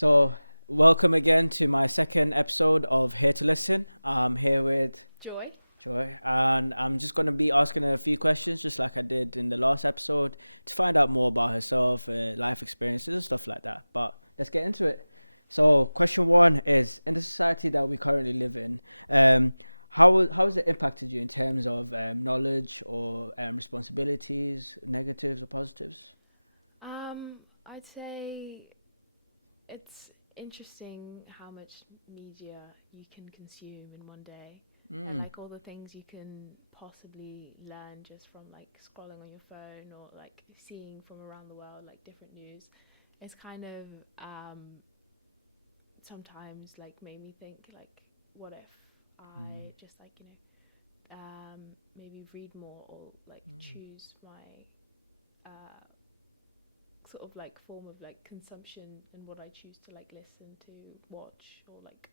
So, welcome again to my second episode of Here to Listen. I'm here with Joy. Joy, and I'm just going to be asking her a few questions, just like I did in the last episode, to find out more about herself, life experiences, and stuff like that. But let's get into it. So, question one is: in the society that we currently live in, how has it impacted you in terms of knowledge or responsibilities, negatives or positives? I'd say it's interesting how much media you can consume in one day, and Mm. like all the things you can possibly learn just from like scrolling on your phone or like seeing from around the world, like different news. It's kind of sometimes like made me think like, what if Mm. I just like maybe read more or like Mm. choose my uh, sort of like form of like consumption and what I choose to like listen to, watch, or like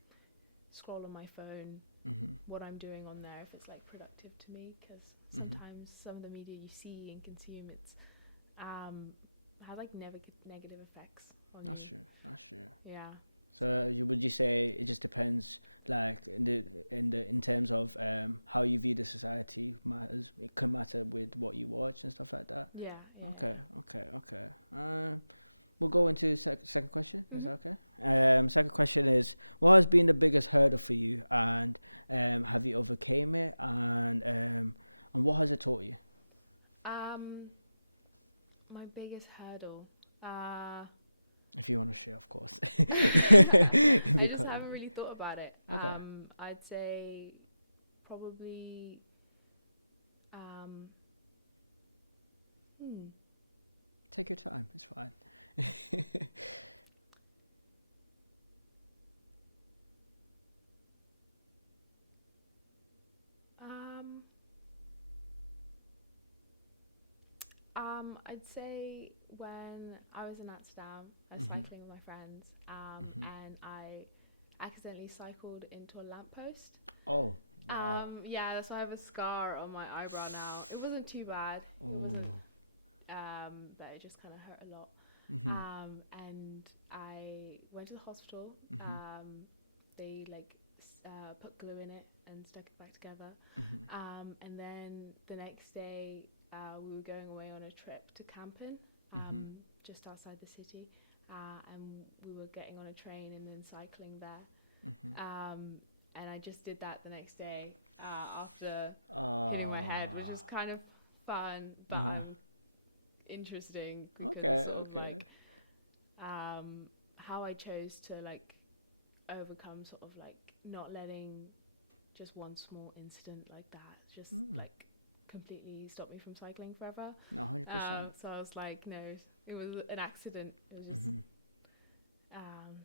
scroll on my phone, Mm-hmm. what I'm doing on there, if it's like productive to me, because Mm-hmm. sometimes some of the media you see and consume, it's has like negative effects on That's you. true. That's true. Yeah. So So would you say it just depends, like in terms of how you view the society matters. It can matter with what you watch and stuff like that. yeah, yeah. Okay, okay, okay. We'll go into second question. Is Mm-hmm. that okay? Second question is: what has been the biggest hurdle for you, and have you overcame it, and what has it taught you? Um, my biggest hurdle. If you want to share, of course. I just Because haven't really thought about it. okay, I'd say probably. Um, hmm. take your time. It's fine. Um, I'd say when I was in Amsterdam, I was Mhm. cycling with my friends, Mhm. and I accidentally cycled into a lamppost. Oh, wow. Yeah, that's why I have a scar on my eyebrow now. It wasn't too bad. It wasn't, Oh. but it just kind of hurt a lot. Mhm. And I went to the hospital. Mhm. They like put glue in it and stuck it back together. Mhm. And then the next day, we were going away on a trip to Campen, Mhm. just outside the city, and we were getting on a train and then cycling there. Mhm. Um, and I just did that the next day after hitting my head, which was Ah. kind of fun, but Uh-huh. interesting because it's Okay. sort of Okay. like how I chose to like overcome sort of like not letting just one small incident like that just Mm. like completely stop me from cycling forever. No, 100%. So I was like, no, it was an accident. It was just Mhm.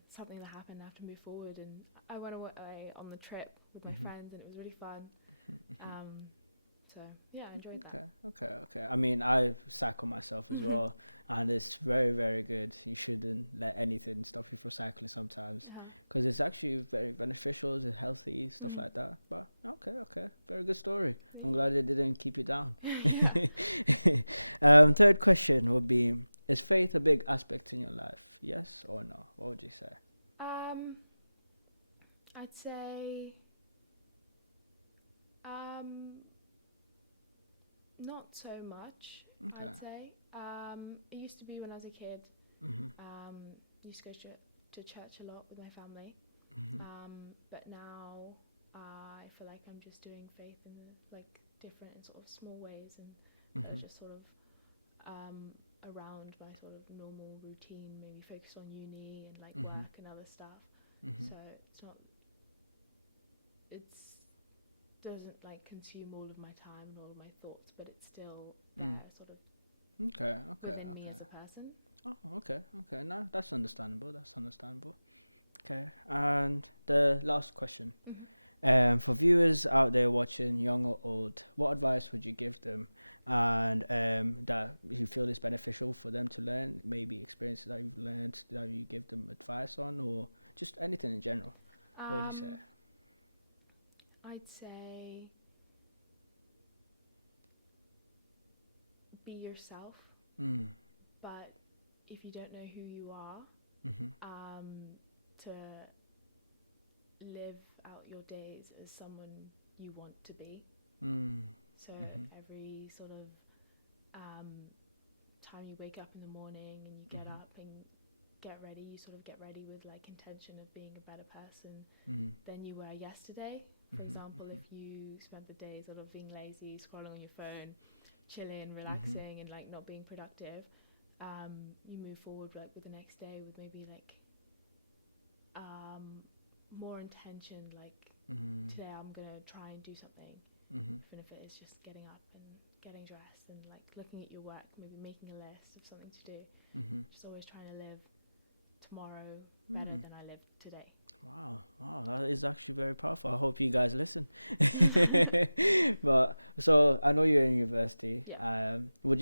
something that happened. I have to move forward, and I went away on the trip with my Mhm. friends, and it was really fun. Mhm. Mhm. Um, so yeah, I enjoyed that. Okay, okay, okay. I mean, I cycle myself as well, and it's very, very good. You shouldn't let anything stop you from cycling sometimes, Uh-huh. because it's actually very beneficial, it's healthy, stuff Mhm. like that. But okay, okay, very good story. Thank I'm glad it didn't keep you down. you. Yeah. Third question would be: is faith a big aspect in your life? Yes or no? What would you say? Um, I'd say um, not so much. Okay. I'd say it used to be when I was a kid. Mhm. Um, used to go to church a lot with my family. Mhm. But now I feel like I'm just doing faith in like different and sort of small ways, and that are Mhm. just sort of around my sort of normal routine, maybe focused on uni and like Mhm. work and other stuff. Mhm. So it's not, it's doesn't like consume all of my time and all of my thoughts, but it's still Mm. there, sort of Okay. Okay. within me Okay. as a person. Oh, okay, okay. No, that's understandable. That's understandable. Okay, and the last question. Mm-hmm. For viewers out there watching, young or old, what advice would you give them, and that you feel is beneficial for them to learn? Maybe experiences that you've learned that you give them advice on, or just anything in general. What would you say? Um, I'd say be yourself, Mm. but if you don't know who you are, to live out your days as someone you want to be. So every sort of time you wake up in the morning and you get up and get ready, you sort of get ready with like intention of being a better person than you were yesterday. For example, if you spent the day sort of being lazy, scrolling on your phone, chilling, relaxing, and like not being productive, you move forward like with the next day with maybe like more intention, like today I'm gonna try and do something, even if it is just getting up and getting dressed and like looking at your work, maybe making a list of something to do. Just always trying to live tomorrow better than I lived today. Wow, that is actually very powerful. I hope you guys listen. But so I know you're in university. Yeah. What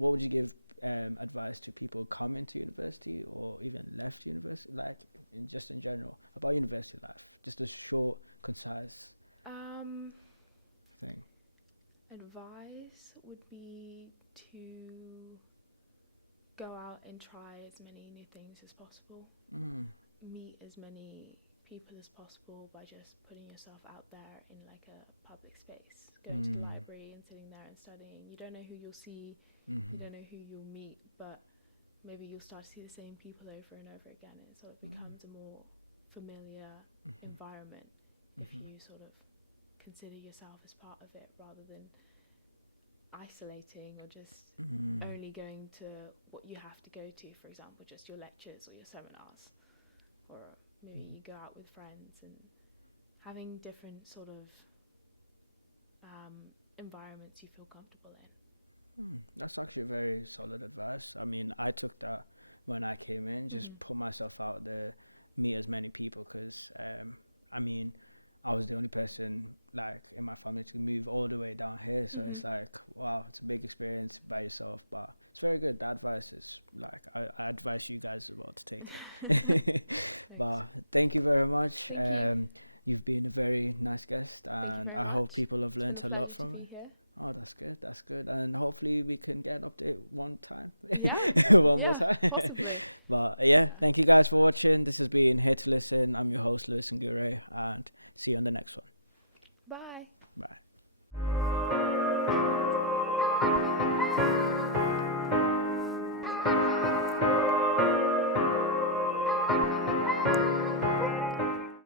would you give advice to people coming to university or even left university, like in general, about university life? Just a short, concise thing. Advice would be to go out and try as many new things as possible. Meet as many people as possible by just putting yourself out there in like a public space. Going to the library and sitting there and studying. You don't know who you'll see, you don't know who you'll meet, but maybe you'll start to see the same people over and over again. It sort of becomes a more familiar environment if you sort of consider yourself as part of it rather than isolating or just only going to what you have to go to, for example, just your lectures or your seminars. Or maybe you go out with friends and having different sort of environments you feel comfortable in. That's actually very solid advice. I mean, I took that when I came in, just put myself out there, meet as many people, because I mean, I was the only person like in my family to move all the way down here, so it's like, wow, it's a big experience by yourself, but it's very good. The advice is like, I advise you guys as well to take it. But thank you very much. You've been a very nice guest, and I hope people have learned a lot from it. Oh, that's good, and hopefully we can get an update one time. One more time. But yeah, thank you guys for watching. This has been Here to Listen. I'm your host, Lewis Ngure, and see you on the next one. Bye. Bye.